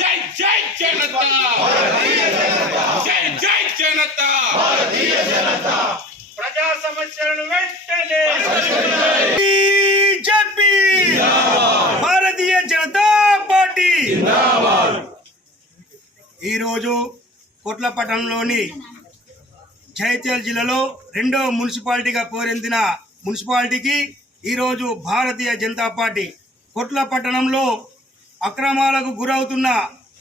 జై జై జనతా జై జై జనతా. ప్రజా సమస్యలను వెంటనే బీజేపీ. ఈరోజు కొట్లపట్నంలోని జైత్యాల జిల్లాలో రెండో మున్సిపాలిటీగా పోరెందిన మున్సిపాలిటీకి ఈరోజు భారతీయ జనతా పార్టీ కొట్లపట్టణంలో అక్రమాలకు గురవుతున్న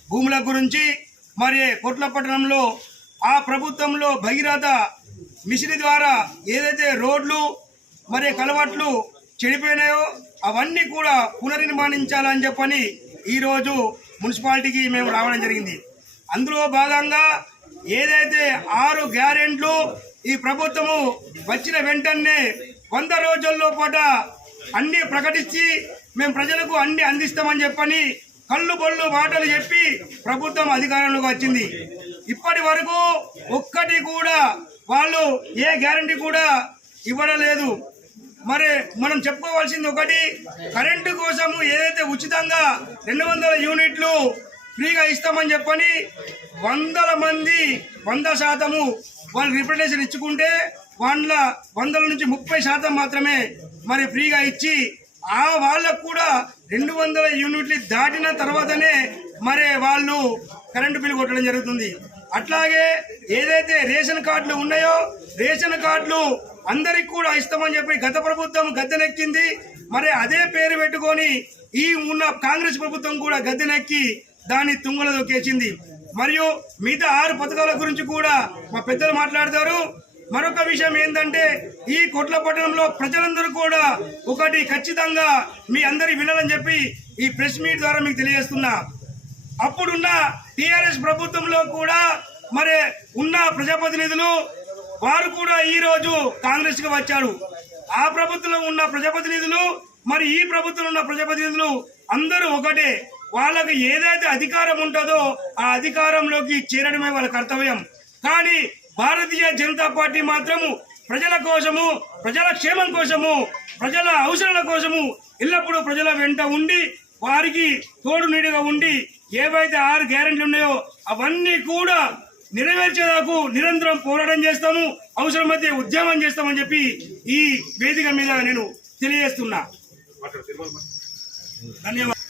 భూముల గురించి మరి కొట్లపట్టణంలో ఆ ప్రభుత్వంలో భగీరథ మిషన్ ద్వారా ఏదైతే రోడ్లు మరి కలవట్లు చెడిపోయినాయో అవన్నీ కూడా పునర్నిర్మాణించాలని చెప్పని ఈరోజు మున్సిపాలిటీకి మేము రావడం జరిగింది. అందులో భాగంగా ఏదైతే ఆరు గ్యారెంట్లు ఈ ప్రభుత్వము వచ్చిన వెంటనే వంద రోజుల్లో పాట అన్ని ప్రకటించి మేము ప్రజలకు అన్ని అందిస్తామని చెప్పని కళ్ళు బొళ్ళు మాటలు చెప్పి ప్రభుత్వం అధికారంలోకి వచ్చింది. ఇప్పటి వరకు ఒక్కటి కూడా వాళ్ళు ఏ గ్యారంటీ కూడా ఇవ్వడం లేదు. మరి మనం చెప్పుకోవాల్సింది ఒకటి కరెంటు కోసము ఏదైతే ఉచితంగా రెండు వందల యూనిట్లు ఫ్రీగా ఇస్తామని చెప్పని వందల మంది వంద శాతము వాళ్ళు రిప్రజెంటేషన్ ఇచ్చుకుంటే వాళ్ళ వందల నుంచి ముప్పై శాతం మాత్రమే మరి ఫ్రీగా ఇచ్చి ఆ వాళ్ళకు కూడా రెండు వందల యూనిట్లు దాటిన తర్వాతనే మరి వాళ్ళు కరెంటు బిల్లు కొట్టడం జరుగుతుంది. అట్లాగే ఏదైతే రేషన్ కార్డులు ఉన్నాయో రేషన్ కార్డులు అందరికి కూడా ఇస్తామని చెప్పి గత ప్రభుత్వం గద్దెనెక్కింది. మరి అదే పేరు పెట్టుకొని ఈ ఉన్న కాంగ్రెస్ ప్రభుత్వం కూడా గద్దెనెక్కి దాన్ని తుంగలో దొక్కేసింది మరియు మిగతా ఆరు పథకాల గురించి కూడా మా పెద్దలు మాట్లాడతారు. మరొక విషయం ఏంటంటే ఈ కొట్ల పట్టణంలో ప్రజలందరూ కూడా ఒకటి ఖచ్చితంగా మీ అందరి వినాలని చెప్పి ఈ ప్రెస్ మీట్ ద్వారా మీకు తెలియజేస్తున్నా. అప్పుడున్న టిఆర్ఎస్ ప్రభుత్వంలో కూడా మరి ఉన్న ప్రజాప్రతినిధులు వారు కూడా ఈ రోజు కాంగ్రెస్కి వచ్చారు. ఆ ప్రభుత్వంలో ఉన్న ప్రజాప్రతినిధులు మరి ఈ ప్రభుత్వంలో ఉన్న ప్రజాప్రతినిధులు అందరూ ఒకటే. వాళ్ళకి ఏదైతే అధికారం ఉంటుందో ఆ అధికారంలోకి చేరడమే వాళ్ళ కర్తవ్యం. కానీ భారతీయ జనతా పార్టీ మాత్రము ప్రజల కోసము ప్రజల క్షేమం కోసము ప్రజల అవసరాల కోసము ఎల్లప్పుడూ ప్రజల వెంట ఉండి వారికి తోడు నీడుగా ఉండి ఏవైతే ఆరు గ్యారెంటీలు ఉన్నాయో అవన్నీ కూడా నెరవేర్చేందుకు నిరంతరం పోరాటం చేస్తాము అవసరమైతే ఉద్యమం చేస్తామని చెప్పి ఈ వేదిక మీద నేను తెలియజేస్తున్నా. ధన్యవాదాలు.